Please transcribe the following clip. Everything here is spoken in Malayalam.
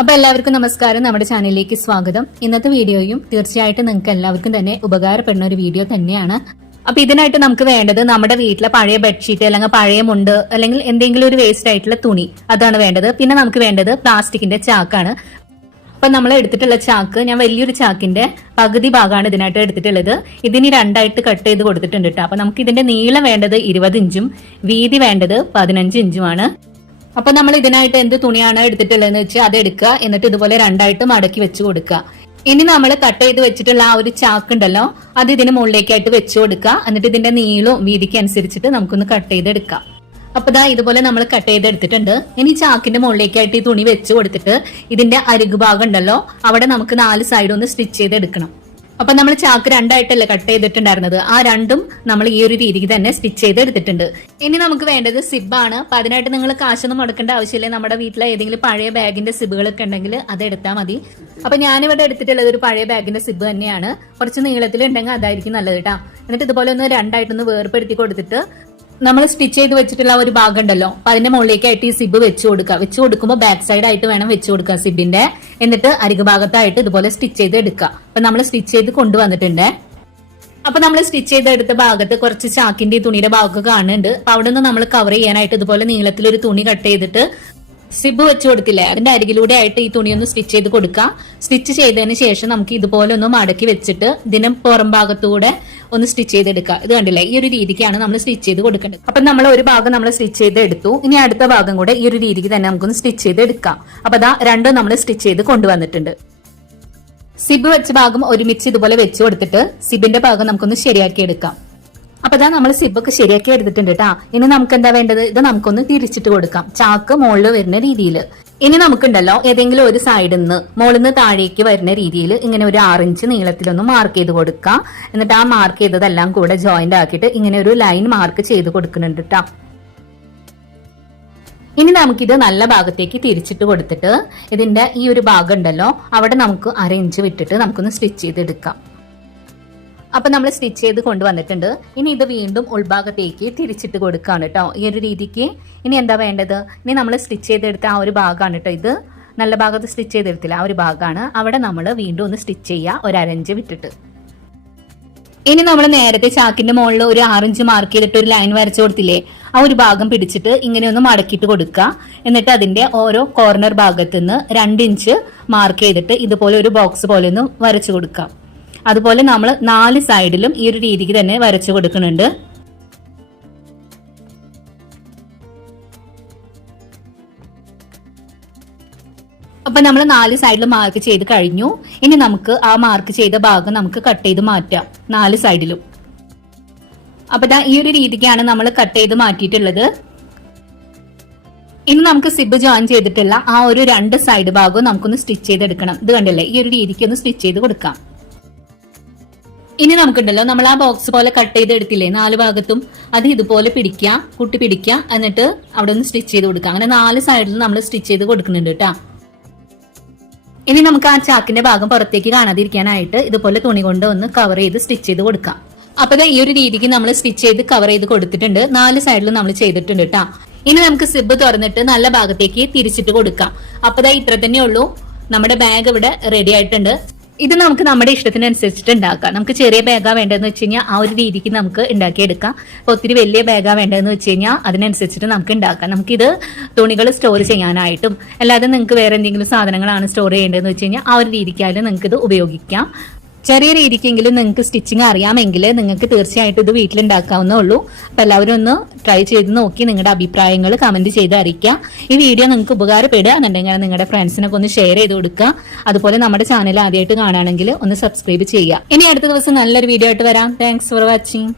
അപ്പൊ എല്ലാവർക്കും നമസ്കാരം. നമ്മുടെ ചാനലിലേക്ക് സ്വാഗതം. ഇന്നത്തെ വീഡിയോയും തീർച്ചയായിട്ടും നിങ്ങൾക്ക് എല്ലാവർക്കും തന്നെ ഉപകാരപ്പെടുന്ന ഒരു വീഡിയോ തന്നെയാണ്. അപ്പൊ ഇതിനായിട്ട് നമുക്ക് വേണ്ടത് നമ്മുടെ വീട്ടിലെ പഴയ ബെഡ്ഷീറ്റ് അല്ലെങ്കിൽ പഴയ മുണ്ട് അല്ലെങ്കിൽ എന്തെങ്കിലും ഒരു വേസ്റ്റ് ആയിട്ടുള്ള തുണി അതാണ് വേണ്ടത്. പിന്നെ നമുക്ക് വേണ്ടത് പ്ലാസ്റ്റിക്കിന്റെ ചാക്കാണ്. അപ്പൊ നമ്മൾ എടുത്തിട്ടുള്ള ചാക്ക് ഞാൻ വലിയൊരു ചാക്കിന്റെ പകുതി ഭാഗമാണ് ഇതിനായിട്ട് എടുത്തിട്ടുള്ളത്. ഇതിന് രണ്ടായിട്ട് കട്ട് ചെയ്ത് കൊടുത്തിട്ടുണ്ട് കേട്ടോ അപ്പൊ നമുക്ക് ഇതിന്റെ നീളം വേണ്ടത് ഇരുപത് ഇഞ്ചും വീതി വേണ്ടത് പതിനഞ്ച് ഇഞ്ചുമാണ്. അപ്പൊ നമ്മൾ ഇതിനായിട്ട് എന്ത് തുണിയാണ് എടുത്തിട്ടുള്ളതെന്ന് വെച്ചാൽ അത് എടുക്കുക. എന്നിട്ട് ഇതുപോലെ രണ്ടായിട്ട് മടക്കി വെച്ച് കൊടുക്കുക. ഇനി നമ്മൾ കട്ട് ചെയ്ത് വെച്ചിട്ടുള്ള ആ ഒരു ചാക്ക് ഉണ്ടല്ലോ അത് ഇതിന് മുകളിലേക്കായിട്ട് വെച്ച് കൊടുക്കുക. എന്നിട്ട് ഇതിന്റെ നീളവും വീതിക്ക് അനുസരിച്ചിട്ട് നമുക്കൊന്ന് കട്ട് ചെയ്തെടുക്കാം. അപ്പൊ ദാ ഇതുപോലെ നമ്മൾ കട്ട് ചെയ്തെടുത്തിട്ടുണ്ട്. ഇനി ചാക്കിന്റെ മുകളിലേക്കായിട്ട് ഈ തുണി വെച്ച് കൊടുത്തിട്ട് ഇതിന്റെ അരുകു ഭാഗം ഉണ്ടല്ലോ അവിടെ നമുക്ക് നാല് സൈഡും ഒന്ന് സ്റ്റിച്ച് ചെയ്തെടുക്കണം. അപ്പൊ നമ്മൾ ചാക്ക് രണ്ടായിട്ടല്ലേ കട്ട് ചെയ്തിട്ടുണ്ടായിരുന്നത്. ആ രണ്ടും നമ്മൾ ഈ ഒരു രീതിക്ക് തന്നെ സ്റ്റിച്ച് ചെയ്ത് എടുത്തിട്ടുണ്ട് ഇനി നമുക്ക് വേണ്ടത് സിബാണ് അപ്പൊ അതിനായിട്ട് നിങ്ങൾ കാശൊന്നും മുടക്കേണ്ട ആവശ്യമില്ല. നമ്മുടെ വീട്ടിലെ ഏതെങ്കിലും പഴയ ബാഗിന്റെ സിബുകളൊക്കെ ഉണ്ടെങ്കിൽ അത് എടുത്താൽ മതി. അപ്പൊ ഞാനിവിടെ എടുത്തിട്ടുള്ളത് ഒരു പഴയ ബാഗിന്റെ സിബ് തന്നെയാണ്. കുറച്ച് നീളത്തിൽ ഉണ്ടെങ്കിൽ അതായിരിക്കും നല്ലത് കേട്ടോ എന്നിട്ട് ഇതുപോലെ ഒന്ന് രണ്ടായിട്ടൊന്ന് വേർപ്പെടുത്തി കൊടുത്തിട്ട് നമ്മൾ സ്റ്റിച്ച് ചെയ്ത് വെച്ചിട്ടുള്ള ഒരു ഭാഗം ഉണ്ടല്ലോ അപ്പൊ അതിന്റെ മുകളിലേക്കായിട്ട് ഈ സിബ് വെച്ച് കൊടുക്കുക. വെച്ച് കൊടുക്കുമ്പോൾ ബാക്ക് സൈഡ് ആയിട്ട് വേണം വെച്ച് കൊടുക്കുക സിബിന്റെ. എന്നിട്ട് അരികു ഭാഗത്തായിട്ട് ഇതുപോലെ സ്റ്റിച്ച് ചെയ്ത് എടുക്കുക. അപ്പൊ നമ്മൾ സ്റ്റിച്ച് ചെയ്ത് കൊണ്ടുവന്നിട്ടുണ്ട്. അപ്പൊ നമ്മൾ സ്റ്റിച്ച് ചെയ്ത് എടുത്ത ഭാഗത്ത് കുറച്ച് ചാക്കിന്റെ തുണിയുടെ ഭാഗമൊക്കെ കാണുന്നുണ്ട്. അപ്പൊ അവിടെ നിന്ന് നമ്മൾ കവർ ചെയ്യാനായിട്ട് ഇതുപോലെ നീളത്തിൽ ഒരു തുണി കട്ട് ചെയ്തിട്ട് സിബ് വെച്ച് കൊടുത്തില്ലേ? അതിന്റെ അരികിലൂടെ ആയിട്ട് ഈ തുണി ഒന്ന് സ്റ്റിച്ച് ചെയ്ത് കൊടുക്കുക സ്റ്റിച്ച് ചെയ്തതിന് ശേഷം നമുക്ക് ഇതുപോലെ ഒന്ന് മടക്കി വെച്ചിട്ട് ഇതിന് പുറം ഭാഗത്തൂടെ ഒന്ന് സ്റ്റിച്ച് ചെയ്തെടുക്കുക ഇത് കണ്ടില്ലേ? ഈ ഒരു രീതിക്കാണ് നമ്മൾ സ്റ്റിച്ച് ചെയ്ത് കൊടുക്കേണ്ടത്. അപ്പൊ നമ്മൾ ഒരു ഭാഗം നമ്മൾ സ്റ്റിച്ച് ചെയ്ത് എടുത്തു. ഇനി അടുത്ത ഭാഗം കൂടെ ഈ ഒരു രീതിക്ക് തന്നെ നമുക്കൊന്ന് സ്റ്റിച്ച് ചെയ്ത് എടുക്കാം. അപ്പൊ അതാ രണ്ടും നമ്മൾ സ്റ്റിച്ച് ചെയ്ത് കൊണ്ടുവന്നിട്ടുണ്ട്. സിബ് വെച്ച ഭാഗം ഒരുമിച്ച് ഇതുപോലെ വെച്ച് കൊടുത്തിട്ട് സിബിന്റെ ഭാഗം നമുക്കൊന്ന് ശരിയാക്കി എടുക്കാം. അപ്പൊ ഇതാ നമ്മൾ സിബൊക്കെ ശരിയാക്കി എടുത്തിട്ടുണ്ട് കേട്ടാ ഇനി നമുക്ക് എന്താ വേണ്ടത്? ഇത് നമുക്കൊന്ന് തിരിച്ചിട്ട് കൊടുക്കാം. ചാക്ക് മുകളിൽ വരുന്ന രീതിയിൽ ഇനി നമുക്കുണ്ടല്ലോ ഏതെങ്കിലും ഒരു സൈഡിൽ നിന്ന് മുകളിൽ നിന്ന് താഴേക്ക് വരുന്ന രീതിയിൽ ഇങ്ങനെ ഒരു ആറിഞ്ച് നീളത്തിലൊന്ന് മാർക്ക് ചെയ്ത് കൊടുക്കാം. എന്നിട്ട് ആ മാർക്ക് ചെയ്തതെല്ലാം കൂടെ ജോയിന്റ് ആക്കിയിട്ട് ഇങ്ങനെ ഒരു ലൈൻ മാർക്ക് ചെയ്ത് കൊടുക്കുന്നുണ്ട് കേട്ടാ ഇനി നമുക്കിത് നല്ല ഭാഗത്തേക്ക് തിരിച്ചിട്ട് കൊടുത്തിട്ട് ഇതിന്റെ ഈ ഒരു ഭാഗം ഉണ്ടല്ലോ അവിടെ നമുക്ക് അര ഇഞ്ച് വിട്ടിട്ട് നമുക്കൊന്ന് സ്റ്റിച്ച് ചെയ്തെടുക്കാം. അപ്പൊ നമ്മൾ സ്റ്റിച്ച് ചെയ്ത് കൊണ്ടുവന്നിട്ടുണ്ട്. ഇനി ഇത് വീണ്ടും ഉൾഭാഗത്തേക്ക് തിരിച്ചിട്ട് കൊടുക്കുകയാണ് കേട്ടോ ഈ ഒരു രീതിക്ക്. ഇനി എന്താ വേണ്ടത്? ഇനി നമ്മൾ സ്റ്റിച്ച് ചെയ്തെടുത്ത ആ ഒരു ഭാഗമാണ് കേട്ടോ ഇത്. നല്ല ഭാഗത്ത് സ്റ്റിച്ച് ചെയ്തെടുത്തില്ല ആ ഒരു ഭാഗമാണ് അവിടെ നമ്മൾ വീണ്ടും ഒന്ന് സ്റ്റിച്ച് ചെയ്യുക ഒരു അരഞ്ച് വിട്ടിട്ട്. ഇനി നമ്മൾ നേരത്തെ ചാക്കിന്റെ മുകളിൽ ഒരു ആറഞ്ച് മാർക്ക് ചെയ്തിട്ട് ഒരു ലൈൻ വരച്ചു കൊടുത്തില്ലേ ആ ഒരു ഭാഗം പിടിച്ചിട്ട് ഇങ്ങനെ ഒന്ന് മടക്കിയിട്ട് കൊടുക്കുക എന്നിട്ട് അതിന്റെ ഓരോ കോർണർ ഭാഗത്തുനിന്ന് നിന്ന് രണ്ട് ഇഞ്ച് മാർക്ക് ചെയ്തിട്ട് ഇതുപോലെ ഒരു ബോക്സ് പോലെ ഒന്ന് വരച്ചു കൊടുക്കാം. അതുപോലെ നമ്മൾ നാല് സൈഡിലും ഈ ഒരു രീതിക്ക് തന്നെ വരച്ചു കൊടുക്കുന്നുണ്ട്. അപ്പൊ നമ്മൾ നാല് സൈഡിൽ മാർക്ക് ചെയ്ത് കഴിഞ്ഞു. ഇനി നമുക്ക് ആ മാർക്ക് ചെയ്ത ഭാഗം നമുക്ക് കട്ട് ചെയ്ത് മാറ്റാം. നാല് സൈഡിലും. അപ്പൊ ഈ ഒരു രീതിക്കാണ് നമ്മൾ കട്ട് ചെയ്ത് മാറ്റിയിട്ടുള്ളത്. ഇനി നമുക്ക് സിബ് ജോയിൻ ചെയ്തിട്ടുള്ള ആ ഒരു രണ്ട് സൈഡ് ഭാഗവും നമുക്കൊന്ന് സ്റ്റിച്ച് ചെയ്തെടുക്കണം. ഇത് കണ്ടില്ലേ? ഈ ഒരു രീതിക്ക് ഒന്ന് സ്റ്റിച്ച് ചെയ്ത് കൊടുക്കാം. ഇനി നമുക്കുണ്ടല്ലോ നമ്മൾ ആ ബോക്സ് പോലെ കട്ട് ചെയ്ത് എടുത്തില്ലേ നാല് ഭാഗത്തും അത് ഇതുപോലെ പിടിക്കുക കുട്ടി പിടിക്കുക എന്നിട്ട് അവിടെ ഒന്ന് സ്റ്റിച്ച് ചെയ്ത് കൊടുക്കുക. അങ്ങനെ നാല് സൈഡിൽ നമ്മൾ സ്റ്റിച്ച് ചെയ്ത് കൊടുക്കുന്നുണ്ട് കേട്ടോ. ഇനി നമുക്ക് ആ ചാക്കിന്റെ ഭാഗം പുറത്തേക്ക് കാണാതിരിക്കാനായിട്ട് ഇതുപോലെ തുണി കൊണ്ട് ഒന്ന് കവർ ചെയ്ത് സ്റ്റിച്ച് ചെയ്ത് കൊടുക്കാം. അപ്പൊ ഈ ഒരു രീതിക്ക് നമ്മൾ സ്റ്റിച്ച് ചെയ്ത് കവർ ചെയ്ത് കൊടുത്തിട്ടുണ്ട്. നാല് സൈഡിലും നമ്മൾ ചെയ്തിട്ടുണ്ട് കേട്ടോ. ഇനി നമുക്ക് സിബ് തുറന്നിട്ട് നല്ല ഭാഗത്തേക്ക് തിരിച്ചിട്ട് കൊടുക്കാം. അപ്പൊ ഇത്ര തന്നെ ഉള്ളൂ. നമ്മുടെ ബാഗ് ഇവിടെ റെഡി ആയിട്ടുണ്ട്. ഇത് നമുക്ക് നമ്മുടെ ഇഷ്ടത്തിനനുസരിച്ചിട്ട് ഉണ്ടാക്കാം നമുക്ക് ചെറിയ ബാഗാ വേണ്ടതെന്ന് വെച്ച് കഴിഞ്ഞാൽ ആ ഒരു രീതിക്ക് നമുക്ക് ഉണ്ടാക്കിയെടുക്കാം. അപ്പോൾ ഒത്തിരി വലിയ ബാഗാ വേണ്ടതെന്ന് വെച്ച് കഴിഞ്ഞാൽ അതിനനുസരിച്ചിട്ട് നമുക്ക് ഉണ്ടാക്കാം. നമുക്കിത് തുണികൾ സ്റ്റോർ ചെയ്യാനായിട്ടും അല്ലാതെ നിങ്ങൾക്ക് വേറെ എന്തെങ്കിലും സാധനങ്ങളാണ് സ്റ്റോർ ചെയ്യേണ്ടതെന്ന് വെച്ച് കഴിഞ്ഞാൽ ആ ഒരു രീതിക്കായാലും നിങ്ങൾക്ക് ഇത് ഉപയോഗിക്കാം. ചെറിയ രീതിക്കെങ്കിലും നിങ്ങൾക്ക് സ്റ്റിച്ചിങ് അറിയാമെങ്കിൽ നിങ്ങൾക്ക് തീർച്ചയായിട്ടും ഇത് വീട്ടിലുണ്ടാക്കാവുന്നേ ഉള്ളൂ. അപ്പോൾ എല്ലാവരും ഒന്ന് ട്രൈ ചെയ്ത് നോക്കി നിങ്ങളുടെ അഭിപ്രായങ്ങൾ കമന്റ് ചെയ്ത് അറിയിക്കുക. ഈ വീഡിയോ നിങ്ങൾക്ക് ഉപകാരപ്പെടുക എന്നുണ്ടെങ്കിൽ നിങ്ങളുടെ ഫ്രണ്ട്സിനൊക്കെ ഒന്ന് ഷെയർ ചെയ്ത് കൊടുക്കുക. അതുപോലെ നമ്മുടെ ചാനൽ ആദ്യമായിട്ട് കാണുകയാണെങ്കിൽ ഒന്ന് സബ്സ്ക്രൈബ് ചെയ്യുക. ഇനി അടുത്ത ദിവസം നല്ലൊരു വീഡിയോ ആയിട്ട് വരാം. Thanks for watching